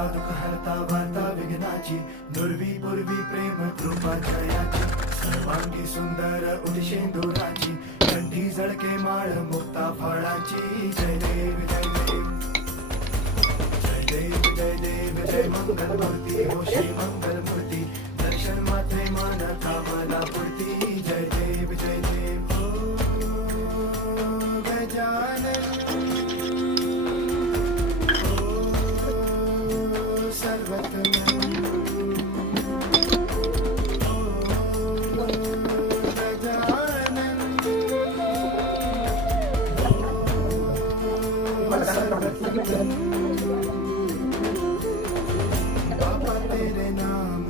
हरता दुःख हरता वार्ता विघ्नाची दुर्वी पूर्वी प्रेम कृपा जयाची सर्वांगी सुंदर उदिशेंदुराची कंठी झळके माळ मुक्ता फळाची जय देव जय देव जय देव जय देव जय मंगल मूर्ती हो श्री मंगल मूर्ती दर्शन मात्रे मान कामना पूर्ती जय देव हो गजानन बाबा तेरे नाम